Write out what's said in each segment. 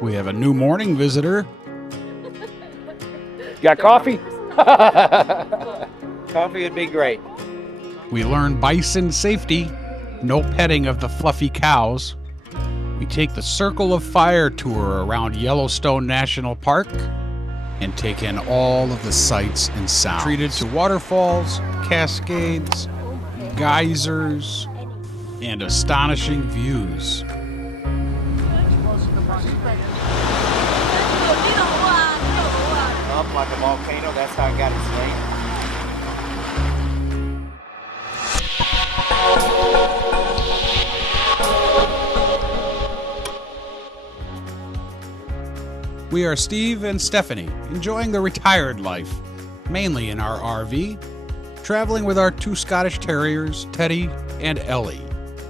We have a new morning visitor. Got coffee? Coffee would be great. We learn bison safety, no petting of the fluffy cows. We take the Circle of Fire tour around Yellowstone National Park and take in all of the sights and sounds. Treated to waterfalls, cascades, geysers, and astonishing views. Up like a volcano, that's how it got its name. We are Steve and Stephanie, enjoying the retired life, mainly in our RV, traveling with our two Scottish Terriers, Teddy and Ellie.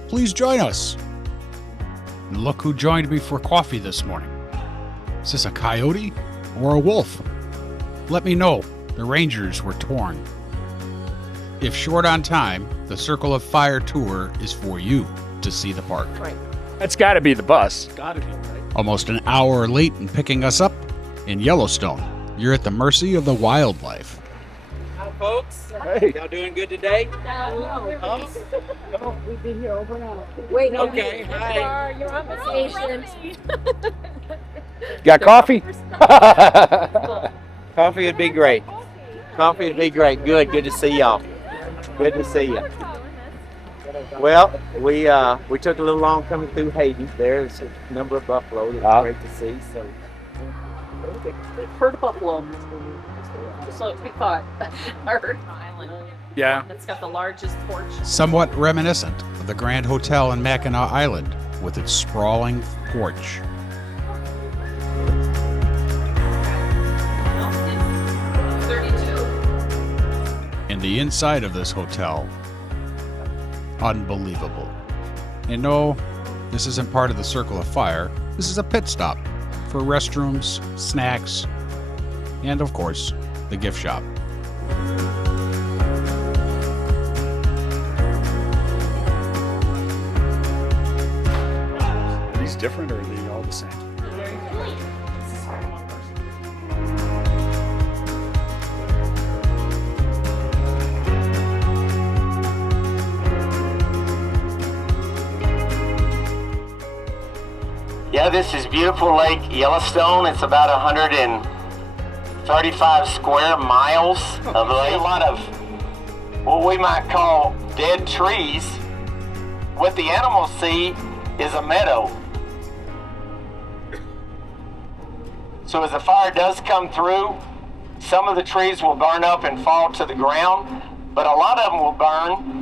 Please join us. And look who joined me for coffee this morning. Is this a coyote or a wolf? Let me know. The rangers were torn. If short on time, the Circle of Fire tour is for you to see the park. Right. That's got to be the bus. Gotta be, right? Almost an hour late in picking us up in Yellowstone. You're at the mercy of the wildlife. Hi, folks. Hey. Y'all doing good today? No. We've been here over an hour. Wait, no. Okay, hi. You're on vacation. Got coffee? Coffee would be great. Coffee would be great. Good to see y'all. Good to see you. Well, we took a little long coming through Hayden. There's a number of buffalo that was great to see. So Herd buffalo. So we thought. Herd Island. yeah, It's got the largest porch. Somewhat reminiscent of the Grand Hotel in Mackinac Island with its sprawling porch. 32. And the inside of this hotel, unbelievable. And no, this isn't part of the Circle of Fire. This is a pit stop for restrooms, snacks, and of course, the gift shop. Are these different or are they all the same? Yeah, this is beautiful Lake Yellowstone. It's about 135 square miles of lake. A lot of what we might call dead trees. What the animals see is a meadow. So as the fire does come through, some of the trees will burn up and fall to the ground, but a lot of them will burn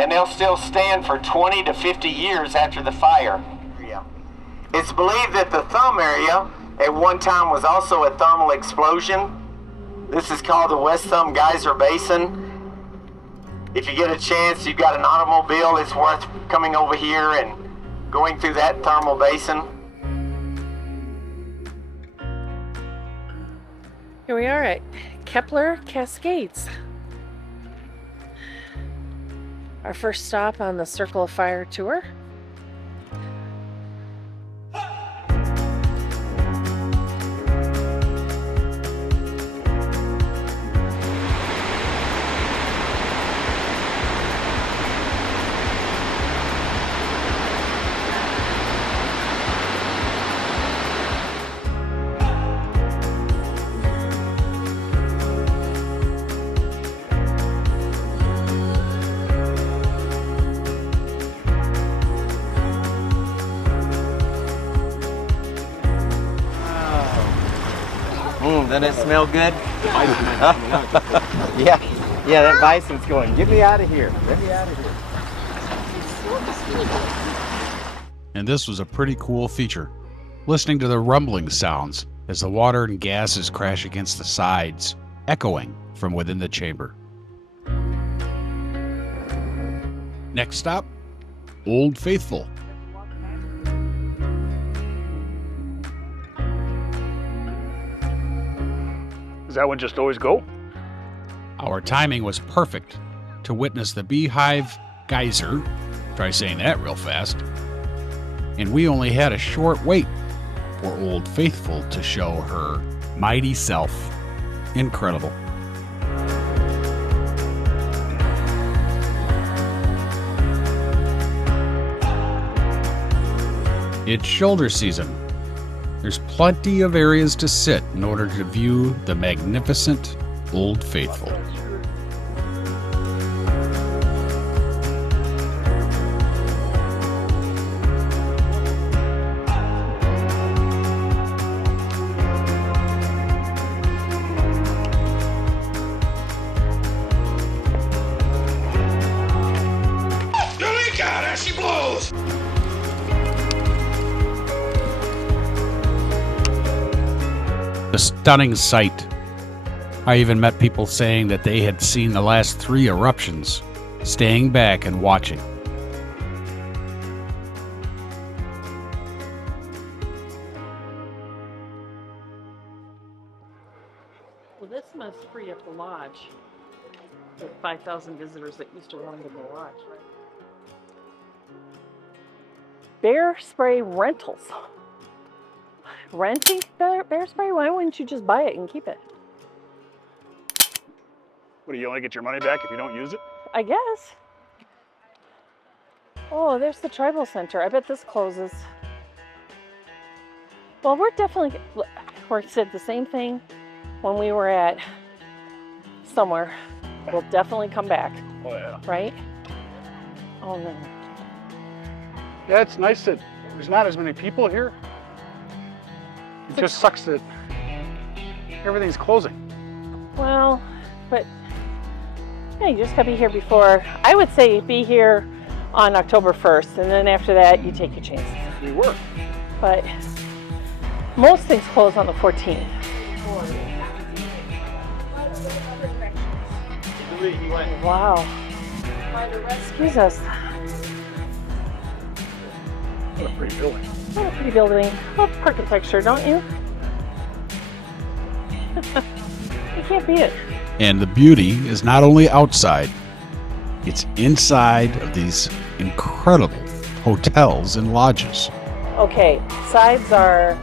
and they'll still stand for 20 to 50 years after the fire. It's believed that the thumb area at one time was also a thermal explosion. This is called the West Thumb Geyser Basin. If you get a chance, you've got an automobile, it's worth coming over here and going through that thermal basin. Here we are at Kepler Cascades. Our first stop on the Circle of Fire tour. Doesn't it smell good? Yeah, that bison's going, get me out of here. Get me out of here. And this was a pretty cool feature. Listening to the rumbling sounds as the water and gases crash against the sides, echoing from within the chamber. Next stop, Old Faithful. Does that one just always go? Our timing was perfect to witness the Beehive Geyser. Try saying that real fast. And we only had a short wait for Old Faithful to show her mighty self. Incredible. It's shoulder season. There's plenty of areas to sit in order to view the magnificent Old Faithful. A stunning sight. I even met people saying that they had seen the last 3 eruptions, staying back and watching. Well, this must free up the lodge. The 5,000 visitors that used to run to the lodge. Bear spray rentals. Renting bear spray? Why wouldn't you just buy it and keep it? What, do you only get your money back if you don't use it? I guess. Oh, there's the tribal center. I bet this closes. Well, we said the same thing when we were at somewhere. We'll definitely come back. Oh, yeah. Right? Oh, no. Yeah, it's nice that there's not as many people here. It just sucks that everything's closing. Well, but yeah, you just gotta be here before. I would say be here on October 1st, and then after that, you take your chances. We were. But most things close on the 14th. Wow. Excuse us. What a pretty building. What a pretty building. Love architecture, don't you? You can't beat it. And the beauty is not only outside, it's inside of these incredible hotels and lodges. Okay, sides are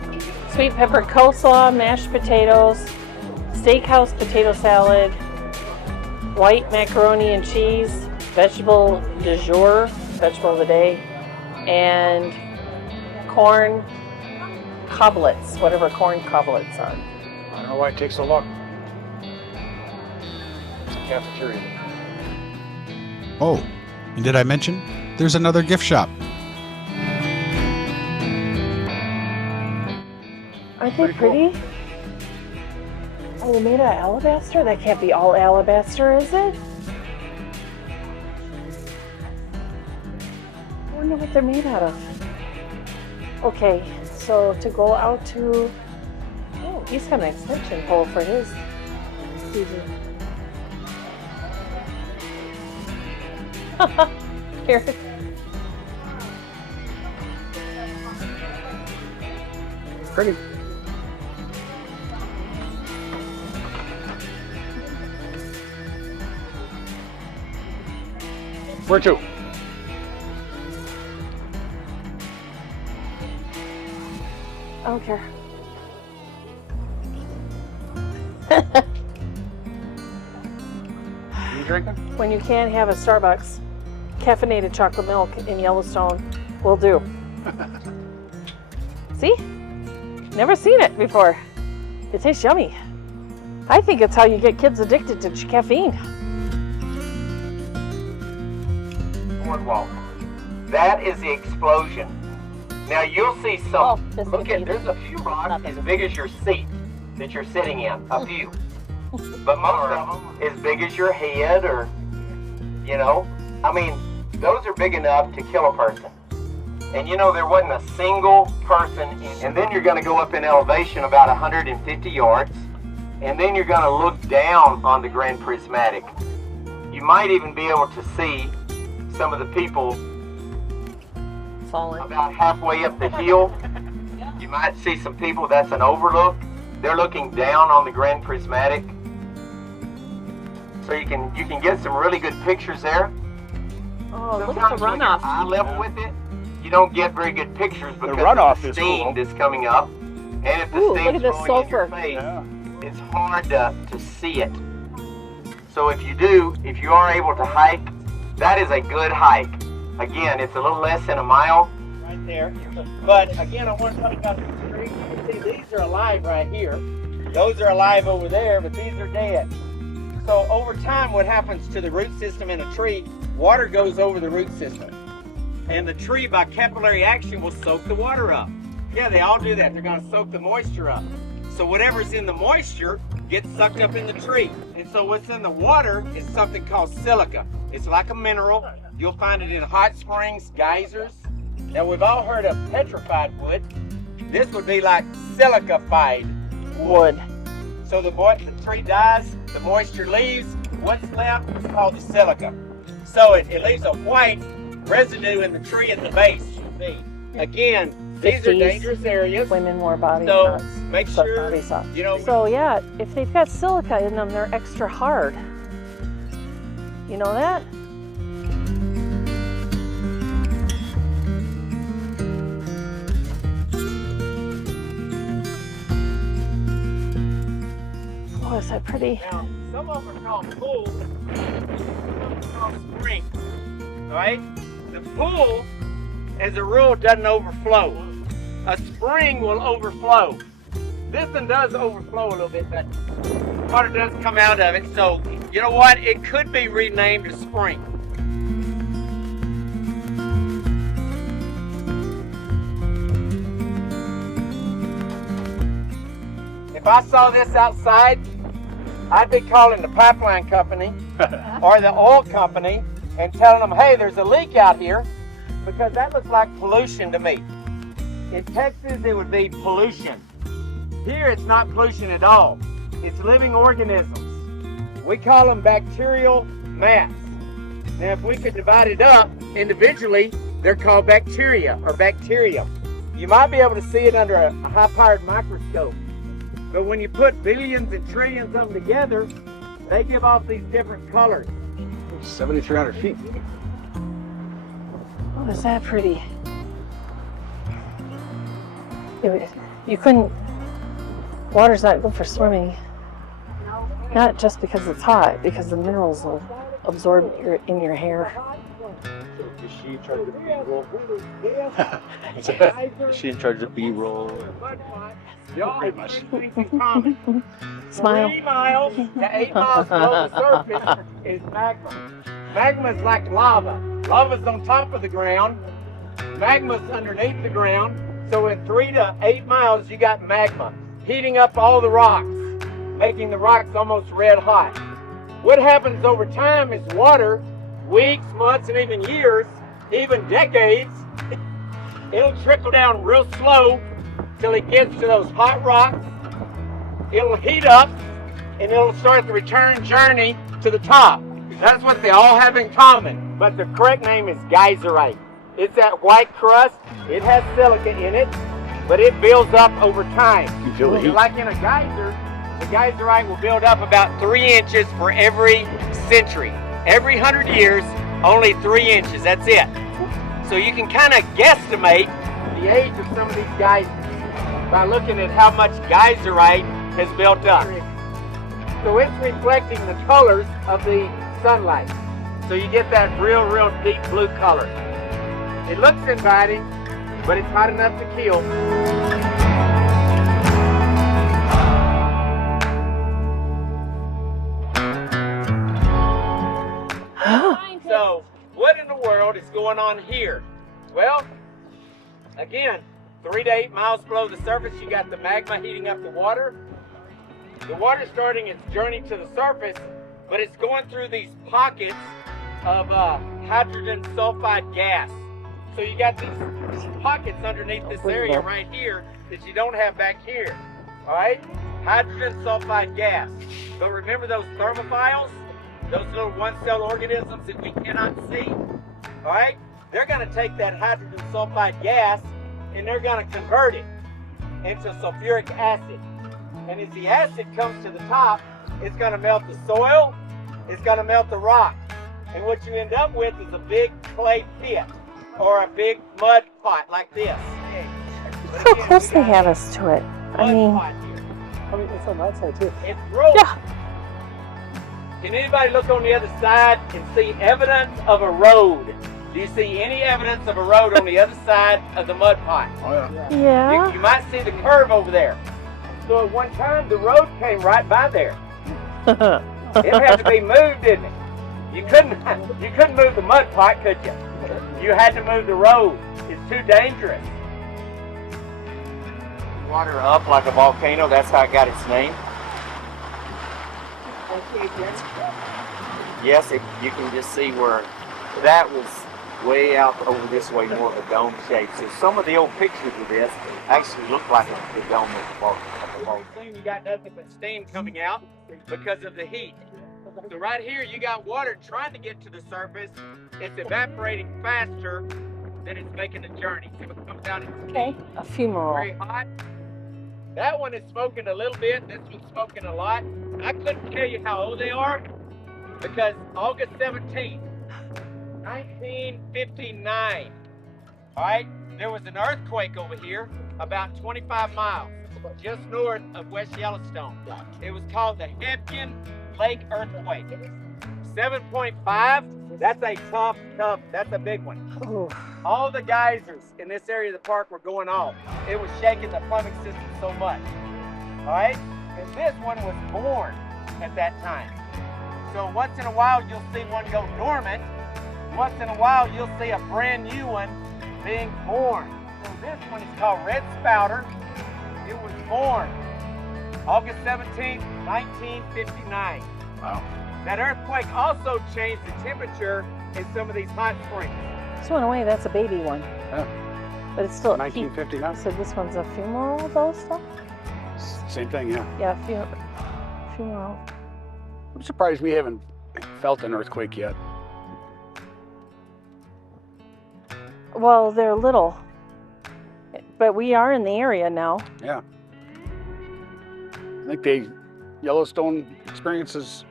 sweet pepper coleslaw, mashed potatoes, steakhouse potato salad, white macaroni and cheese, vegetable du jour, vegetable of the day, and corn coblets, whatever corn coblets are. I don't know why it takes so long. It's a cafeteria. Oh, and did I mention there's another gift shop? Aren't they pretty? Are they made out of alabaster? That can't be all alabaster, is it? I wonder what they're made out of. Okay, so to go out to... Oh, he's got an extension pole for his TV. Here. Pretty. Where to? I don't care. You drinking? When you can't have a Starbucks, caffeinated chocolate milk in Yellowstone will do. See? Never seen it before. It tastes yummy. I think it's how you get kids addicted to caffeine. Boardwalk. That is the explosion. Now you'll see some, Oh, this look is at, there's a few rocks as big as your seat that you're sitting in, a few. But most of them as big as your head or, you know, I mean, those are big enough to kill a person. And you know, there wasn't a single person and then you're gonna go up in elevation about 150 yards, and then you're gonna look down on the Grand Prismatic. You might even be able to see some of the people Falling. about halfway up the hill. You might see some people, that's an overlook. They're looking down on the Grand Prismatic. So you can get some really good pictures there. Oh, look at the Sometimes when you're runoff. eye level with it, you don't get very good pictures because runoff of the is steam cool. that's coming up. And if the Ooh, look steam's at this blowing in your sulfur. face, it's hard to see it. So if you are able to hike, that is a good hike. Again, it's a little less than a mile. Right there. But again, I want to talk about the trees. You can see these are alive right here. Those are alive over there, but these are dead. So over time, what happens to the root system in a tree, water goes over the root system. And the tree, by capillary action, will soak the water up. Yeah, they all do that. They're going to soak the moisture up. So whatever's in the moisture gets sucked up in the tree. And so what's in the water is something called silica. It's like a mineral. You'll find it in hot springs, geysers. Now we've all heard of petrified wood. This would be like silica-fied wood. So the tree dies, the moisture leaves, what's left is called the silica. So it leaves a white residue in the tree at the base. Again, these are dangerous areas. Women more body So shots. make But sure, body soft. you know, So yeah, if they've got silica in them, they're extra hard. You know that? Oh, is that pretty? now some of them are called pools, some are called springs. Right? The pool, as a rule, doesn't overflow. A spring will overflow. This one does overflow a little bit, but water does come out of it. So, you know what? It could be renamed a spring. If I saw this outside, I'd be calling the pipeline company or the oil company and telling them, hey, there's a leak out here, because that looks like pollution to me. In Texas, it would be pollution. Here, it's not pollution at all. It's living organisms. We call them bacterial mats. Now, if we could divide it up individually, they're called bacteria or bacterium. You might be able to see it under a high-powered microscope. But when you put billions and trillions of them together, they give off these different colors. 7,300 feet. Oh, is that pretty? You couldn't, water's not good for swimming. Not just because it's hot, because the minerals will absorb in your hair. Is she in charge of B-roll? Is she in charge of B-roll? Pretty much. Smile. 3 miles to 8 miles below the surface is magma. Magma is like lava. Lava's on top of the ground. Magma's underneath the ground. So in 3 to 8 miles, you got magma heating up all the rocks, making the rocks almost red hot. What happens over time is water, weeks, months, and even years, even decades, it'll trickle down real slow till it gets to those hot rocks. It'll heat up and it'll start the return journey to the top. That's what they all have in common. But the correct name is geyserite. It's that white crust. It has silica in it, but it builds up over time. You feel the heat? Like in a geyser, the geyserite will build up about 3 inches for every century. Every 100 years, only 3 inches. That's it. So you can kind of guesstimate the age of some of these geysers by looking at how much geyserite has built up. So it's reflecting the colors of the sunlight. So you get that real deep blue color. It looks inviting, but it's hot enough to kill. So, what in the world is going on here? Well, again, 3 to 8 miles below the surface, you got the magma heating up the water. The water's starting its journey to the surface, but it's going through these pockets of hydrogen sulfide gas. So you got these pockets underneath this area right here that you don't have back here. All right? Hydrogen sulfide gas. But remember those thermophiles? Those little one-cell organisms that we cannot see? All right? They're going to take that hydrogen sulfide gas and they're going to convert it into sulfuric acid. And as the acid comes to the top, it's going to melt the soil, it's going to melt the rock. And what you end up with is a big clay pit or a big mud pot like this. Look how close they have us to it. I mean, pot here. I mean, it's on that side too. It's broken. yeah. Can anybody look on the other side and see evidence of a road? Do you see any evidence of a road on the other side of the mud pot? Oh yeah. Yeah. You might see the curve over there. So at one time, the road came right by there. It had to be moved, didn't it? You couldn't move the mud pot, could you? You had to move the road. It's too dangerous. Water up like a volcano. That's how it got its name. Yes, you can just see where that was way out over this way, more of a dome shape. So some of the old pictures of this actually look like the dome of the volcano. Soon you got nothing but steam coming out because of the heat. So right here you got water trying to get to the surface. It's evaporating faster than it's making the journey. So it comes down into Okay, a funeral. very hot. That one is smoking a little bit. This one's smoking a lot. I couldn't tell you how old they are because August 17th, 1959, all right, there was an earthquake over here about 25 miles just north of West Yellowstone. It was called the Hebgen Lake earthquake. 7.5, that's a tough, that's a big one. Ooh. All the geysers in this area of the park were going off. It was shaking the plumbing system so much. All right? And this one was born at that time. So once in a while, you'll see one go dormant. Once in a while, you'll see a brand new one being born. So this one is called Red Spouter. It was born August 17th, 1959. Wow. That earthquake also changed the temperature in some of these hot springs. This one away, that's a baby one. Yeah. But it's still 1959. So this one's a funeral though stuff? Same thing, yeah. Yeah, funeral. I'm surprised we haven't felt an earthquake yet. Well, they're little. But we are in the area now. Yeah. I think Yellowstone experiences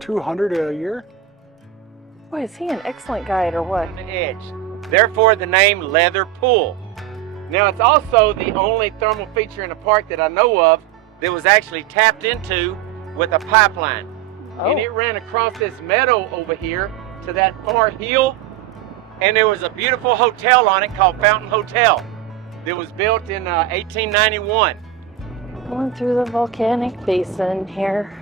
200 a year. Boy, is he an excellent guide or what? On the edge. Therefore, the name Leather Pool. Now, it's also the only thermal feature in the park that I know of that was actually tapped into with a pipeline. Oh. And it ran across this meadow over here to that far hill. And there was a beautiful hotel on it called Fountain Hotel that was built in 1891. Going through the volcanic basin here.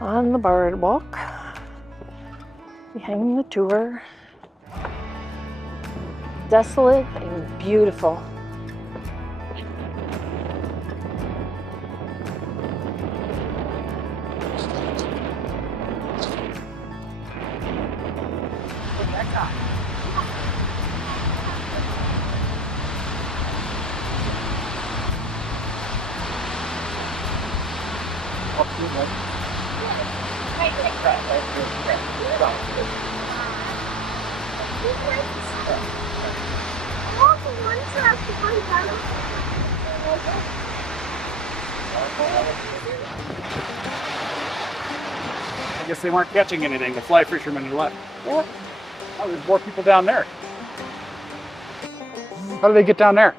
On the bird walk. Behind the tour. Desolate and beautiful. I guess they weren't catching anything. The fly fishermen had left. Yep. Oh, there's more people down there. How do they get down there?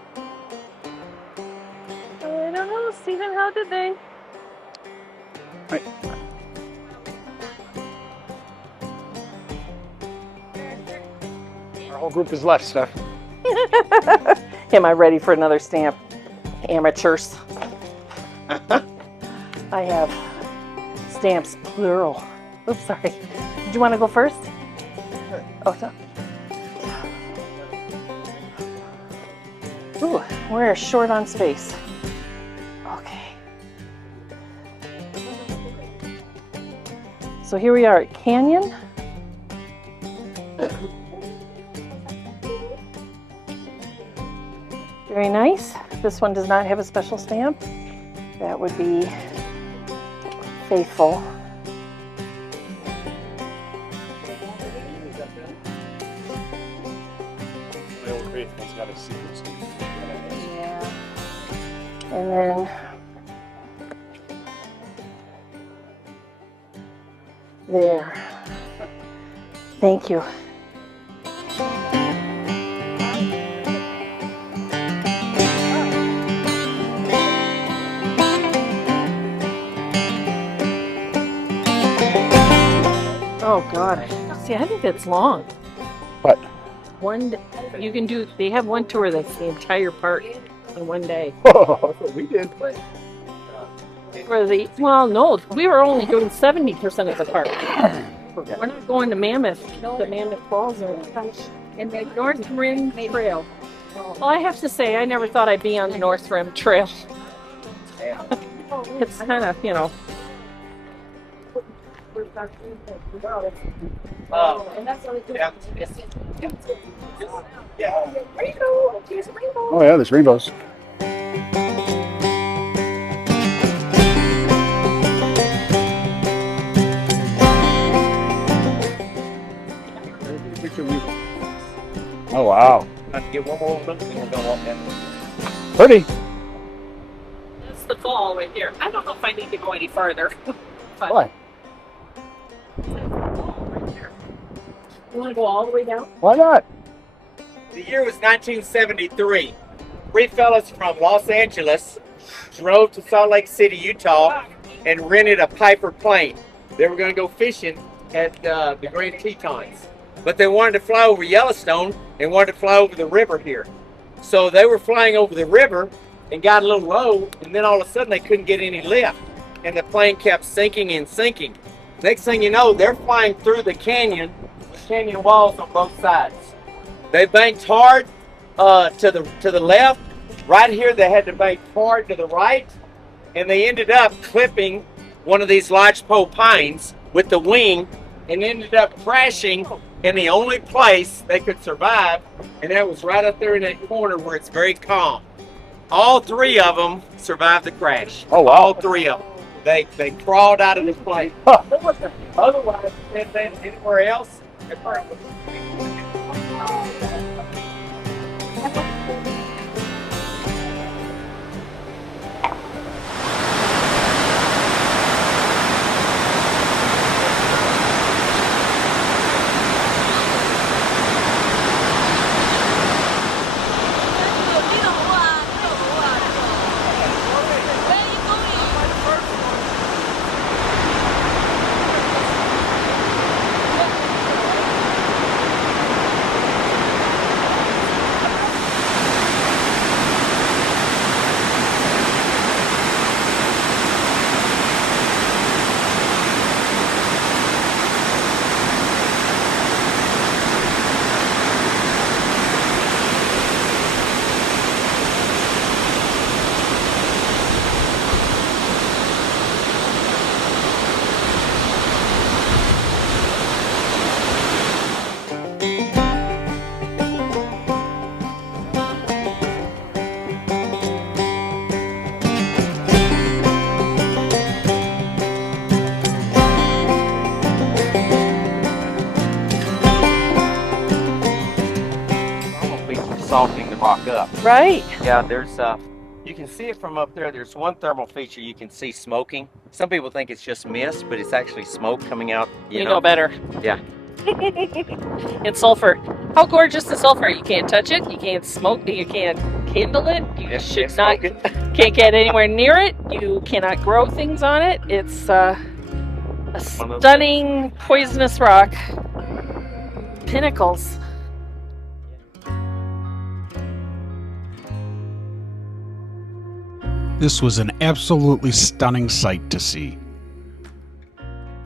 I don't know, Stephen, how did they? Right. Our whole group is left, Steph. Am I ready for another stamp? Amateurs. I have stamps plural. Oops, sorry. Did you want to go first? Oh, no. Ooh, we're short on space. Okay. So here we are at Canyon. Very nice. This one does not have a special stamp. That would be Faithful. Faithful's got a sequence. Yeah. And then there. Thank you. See, I think that's long. What? You can do, they have one tour that's the entire park in one day. That's what we did. Well, no, we were only doing 70% of the park. We're not going to Mammoth, the Mammoth Falls or and the North Rim Trail. Well, I have to say, I never thought I'd be on the North Rim Trail. It's kind of, you know. Oh yeah, there's rainbows. Oh wow. Get one more look and we're gonna walk down. Pretty. That's the fall right here. I don't know if I need to go any farther. Why? You want to go all the way down? Why not? The year was 1973. Three fellas from Los Angeles drove to Salt Lake City, Utah, and rented a Piper plane. They were going to go fishing at the Grand Tetons, but they wanted to fly over Yellowstone and wanted to fly over the river here. So they were flying over the river and got a little low, and then all of a sudden they couldn't get any lift, and the plane kept sinking and sinking. Next thing you know, they're flying through the canyon with canyon walls on both sides. They banked hard to the left. Right here they had to bank hard to the right, and they ended up clipping one of these lodgepole pines with the wing and ended up crashing in the only place they could survive, and that was right up there in that corner where it's very calm. All three of them survived the crash. Oh, wow. All three of them. They crawled out of the plane. Huh. Otherwise, if they'd been anywhere else, they'd probably- Salting the rock up. Right. Yeah, there's you can see it from up there. There's one thermal feature you can see smoking. Some people think it's just mist, but it's actually smoke coming out. You know better. Yeah. It's sulfur. How gorgeous is sulfur? You can't touch it. You can't smoke. You can't kindle it. You should not. Can't get anywhere near it. You cannot grow things on it. It's a stunning poisonous rock. Pinnacles. This was an absolutely stunning sight to see.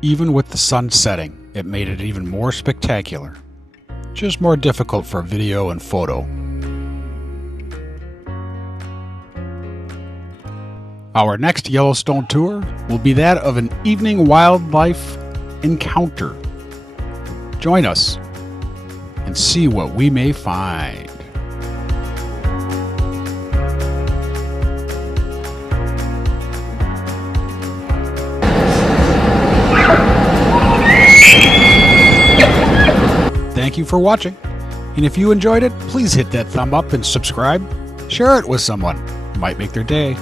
Even with the sun setting, it made it even more spectacular. Just more difficult for video and photo. Our next Yellowstone tour will be that of an evening wildlife encounter. Join us and see what we may find. Thank you for watching, and if you enjoyed it, please hit that thumb up and subscribe. Share it with someone. It might make their day.